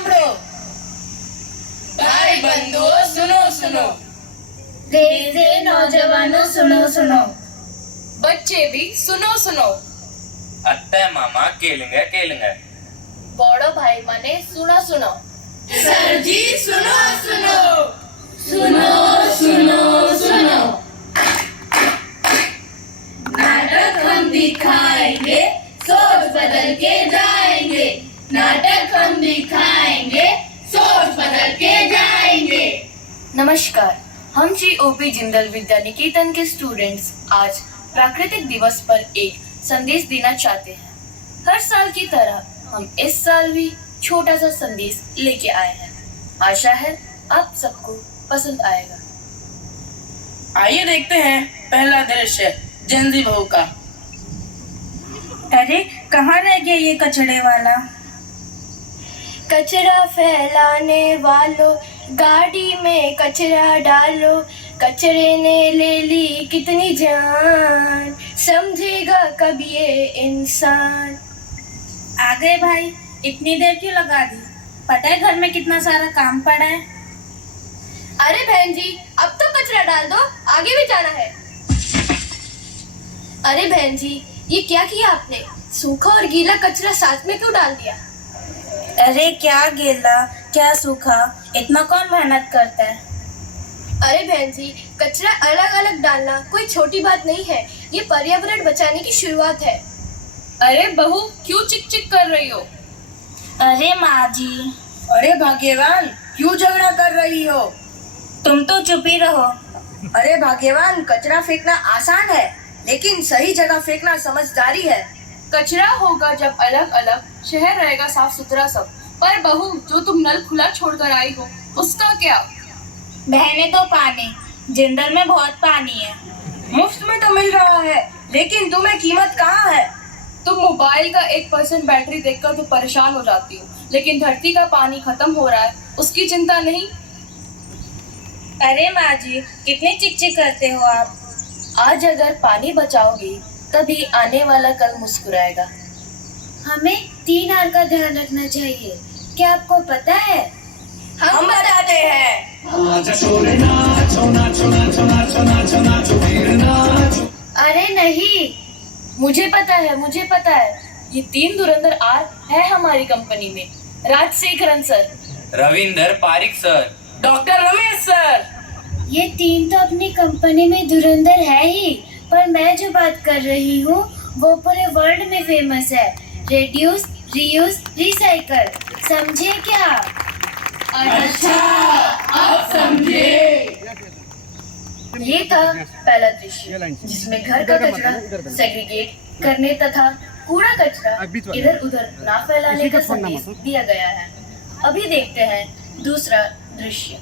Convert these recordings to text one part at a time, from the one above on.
सांभळो। भाई बंधुओं सुनो सुनो, देश के नौजवानों सुनो सुनो, बच्चे भी सुनो सुनो, अत्ते मामा केलुंगे केलुंगे, बड़ो भाई माने सुनो सुनो, सर जी सुनो सुनो, सुनो सुनो सुनो। नाटक हम दिखाएंगे, सोच बदल के जाएंगे। नाटक हम दिखाएंगे, सोच बदल के जाएंगे। नमस्कार, हम श्री ओपी जिंदल विद्या निकेतन के स्टूडेंट्स आज प्राकृतिक दिवस पर एक संदेश देना चाहते हैं। हर साल की तरह हम इस साल भी छोटा सा संदेश लेके आए हैं। आशा है आप सबको पसंद आएगा। आइए देखते हैं पहला दृश्य जेनजी बहू का। अरे कहाँ रह गया ये कचड़े वाला? कचरा फैलाने वालों, गाड़ी में कचरा डालो। कचरे ने ले ली कितनी जान, समझेगा कब ये इंसान। आ गए भाई, इतनी देर क्यों लगा दी? पता है घर में कितना सारा काम पड़ा है। अरे बहन जी, अब तो कचरा डाल दो, आगे भी जाना है। अरे बहन जी, ये क्या किया आपने? सूखा और गीला कचरा साथ में क्यों डाल दिया? अरे क्या गीला क्या सूखा, इतना कौन मेहनत करता है? अरे बहन जी, कचरा अलग अलग डालना कोई छोटी बात नहीं है, ये पर्यावरण बचाने की शुरुआत है। अरे बहू, क्यों चिक चिक कर रही हो? अरे माँ जी। अरे भाग्यवान, क्यों झगड़ा कर रही हो? तुम तो चुप ही रहो। अरे भाग्यवान, कचरा फेंकना आसान है, लेकिन सही जगह फेंकना समझदारी है। कचरा होगा जब अलग अलग, शहर रहेगा साफ सुथरा सब। पर बहू, जो तुम नल खुला छोड़कर आई हो, उसका क्या? बहने तो पानी, जिंदल में बहुत पानी है। मुफ्त में तो मिल रहा है, लेकिन तुम्हें कीमत कहाँ है? तुम मोबाइल का 1% बैटरी देखकर तो परेशान हो जाती हो, लेकिन धरती का पानी खत्म हो रहा है, उसकी चिंता नहीं। अरे माँ जी, कितने चिकचिक करते हो आप। आज अगर पानी बचाओगी तभी आने वाला कल मुस्कुराएगा। हमें 3 R का ध्यान रखना चाहिए, क्या आपको पता है? हम बताते हैं। अरे नहीं, मुझे पता है, मुझे पता है। ये 3 धुरंधर आर है हमारी कंपनी में। Rajashekharan sir, Ravinder Parik sir, doctor Ramesh sir. ये 3 तो अपनी कंपनी में धुरंधर है ही, पर मैं जो बात कर रही हूँ वो पूरे वर्ल्ड में फेमस है। रिड्यूस, रीयूज, रिसाइकल, समझे क्या? अच्छा, अब समझे। ये था पहला दृश्य, जिसमें घर का कचरा सेग्रीगेट करने तथा कूड़ा कचरा इधर उधर ना फैलाने का संदेश दिया गया है। अभी देखते हैं दूसरा दृश्य।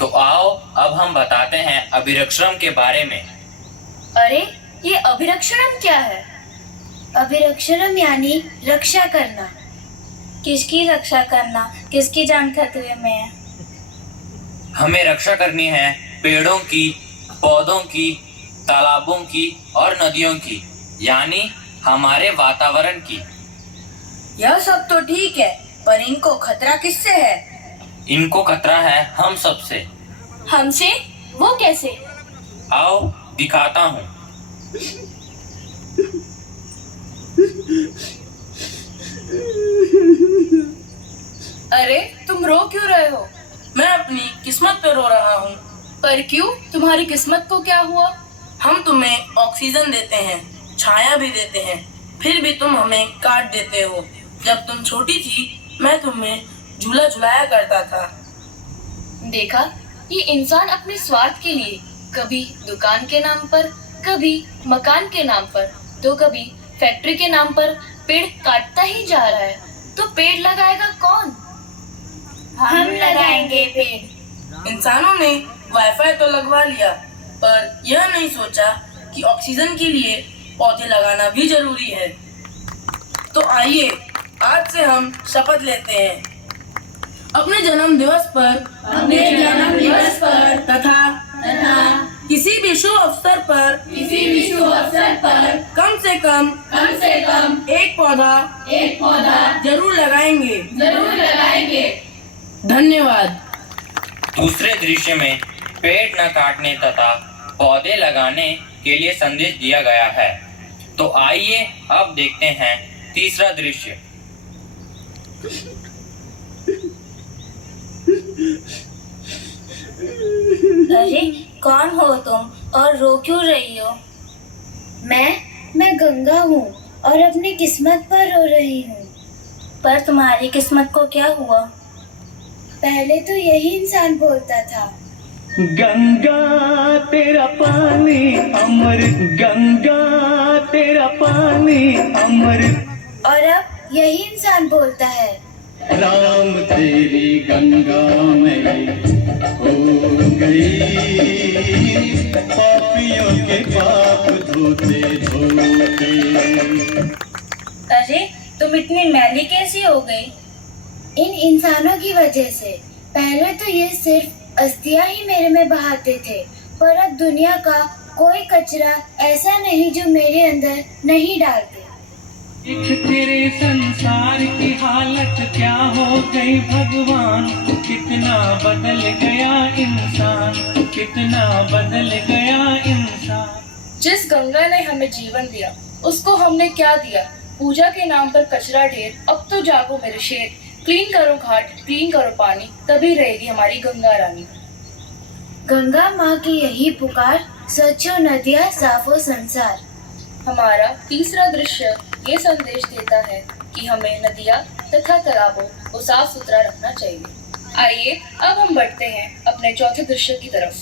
तो आओ अब हम बताते हैं अभिरक्षण के बारे में। अरे, ये अभिरक्षणम क्या है? अभिरक्षणम यानी रक्षा करना। किसकी रक्षा करना? किसकी जान खतरे में है? हमें रक्षा करनी है पेड़ों की, पौधों की, तालाबों की और नदियों की, यानी हमारे वातावरण की। यह सब तो ठीक है, पर इनको खतरा किससे है? इनको खतरा है हम सबसे। हमसे? वो कैसे? आओ दिखाता हूँ। अरे, तुम रो क्यों रहे हो? मैं अपनी किस्मत पे रो रहा हूँ। पर क्यों? तुम्हारी किस्मत को क्या हुआ? हम तुम्हें ऑक्सीजन देते हैं, छाया भी देते हैं, फिर भी तुम हमें काट देते हो। जब तुम छोटी थी, मैं तुम्हें झूला झुलाया करता था। देखा, ये इंसान अपने स्वार्थ के लिए कभी दुकान के नाम पर, कभी मकान के नाम पर, तो कभी फैक्ट्री के नाम पर पेड़ काटता ही जा रहा है। तो पेड़ लगाएगा कौन? हम लगाएंगे पेड़। इंसानों ने वाईफाई तो लगवा लिया, पर यह नहीं सोचा कि ऑक्सीजन के लिए पौधे लगाना भी जरूरी है। तो आइए आज से हम शपथ लेते हैं, अपने जन्म दिवस पर अपने जन्म दिवस पर तथा किसी भी शुभ अवसर पर कम से कम एक पौधा जरूर लगाएंगे। धन्यवाद। दूसरे दृश्य में पेड़ न काटने तथा पौधे लगाने के लिए संदेश दिया गया है। तो आइए अब देखते हैं तीसरा दृश्य। अरे कौन हो तुम और रो क्यों रही हो? मैं गंगा हूँ और अपनी किस्मत पर रो रही हूँ। पर तुम्हारी किस्मत को क्या हुआ? पहले तो यही इंसान बोलता था, गंगा तेरा पानी अमृत, गंगा तेरा पानी अमृत। और अब यही इंसान बोलता है, राम तेरी गंगा में हो गई, पापियों के पाप धोते धोते। अरे तुम इतनी मैली कैसी हो गई? इन इंसानों की वजह से। पहले तो ये सिर्फ अस्थियां ही मेरे में बहाते थे, पर अब दुनिया का कोई कचरा ऐसा नहीं जो मेरे अंदर नहीं डालते। तेरे संसार की हालत क्या हो गई भगवान, कितना बदल गया इंसान, कितना बदल गया इंसान। जिस गंगा ने हमें जीवन दिया उसको हमने क्या दिया? पूजा के नाम पर कचरा ढेर। अब तो जागो मेरे शेर, क्लीन करो घाट, क्लीन करो पानी, तभी रहेगी हमारी गंगा रानी। गंगा माँ की यही पुकार, स्वच्छो नदियाँ साफो संसार। हमारा तीसरा दृश्य ये संदेश देता है कि हमें नदियाँ तथा तालाबों को साफ सुथरा रखना चाहिए। आइए अब हम बढ़ते हैं अपने चौथे दृश्य की तरफ।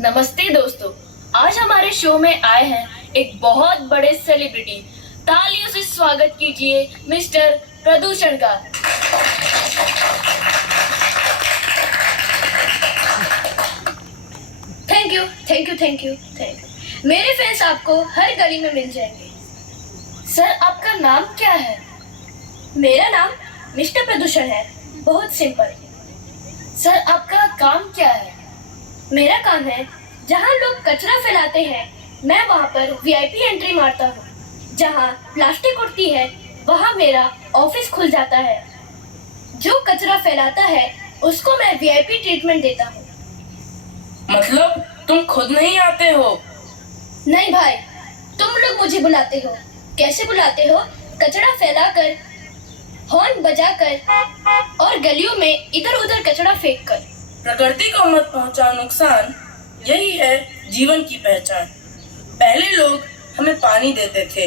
नमस्ते दोस्तों, आज हमारे शो में आए हैं एक बहुत बड़े सेलिब्रिटी। तालियों से स्वागत कीजिए मिस्टर प्रदूषण का। Thank you. मेरे फैंस आपको हर गली में मिल जाएंगे। सर आपका नाम क्या है? मेरा नाम मिस्टर प्रदूषण है, बहुत सिंपल। सर आपका काम क्या है? मेरा काम है जहाँ लोग कचरा फैलाते हैं मैं वहाँ पर VIP एंट्री मारता हूँ। जहाँ प्लास्टिक उड़ती है वहाँ मेरा ऑफिस खुल जाता है। जो कचरा फैलाता है उसको मैं VIP ट्रीटमेंट देता हूँ। मतलब तुम खुद नहीं आते हो? नहीं भाई, तुम लोग मुझे बुलाते हो। कैसे बुलाते हो? कचरा फैलाकर, हॉर्न बजाकर और गलियों में इधर उधर कचरा फेंककर। प्रकृति को मत पहुंचा नुकसान, यही है जीवन की पहचान। पहले लोग हमें पानी देते थे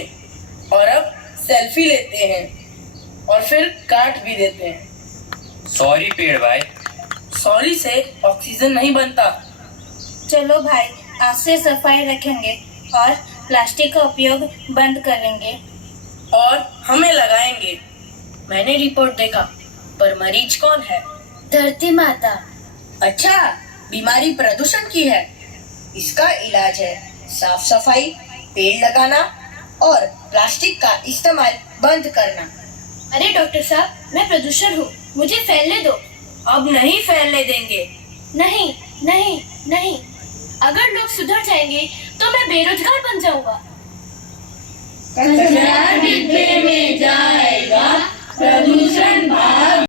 और अब सेल्फी लेते हैं और फिर काट भी देते हैं। सॉरी पेड़ भाई। सॉरी से ऑक्सीजन नहीं बनता। चलो भाई, आज से सफाई रखेंगे और प्लास्टिक का उपयोग बंद करेंगे और हमें लगाएंगे। मैंने रिपोर्ट देखा, पर मरीज कौन है? धरती माता। अच्छा, बीमारी प्रदूषण की है। इसका इलाज है साफ सफाई, पेड़ लगाना और प्लास्टिक का इस्तेमाल बंद करना। अरे डॉक्टर साहब, मैं प्रदूषण हूँ, मुझे फैलने दो। अब नहीं फैलने देंगे। नहीं नहीं नहीं, अगर लोग सुधर जाएंगे तो मैं बेरोजगार बन जाऊंगा। कचरा डिब्बे में जाएगा, प्रदूषण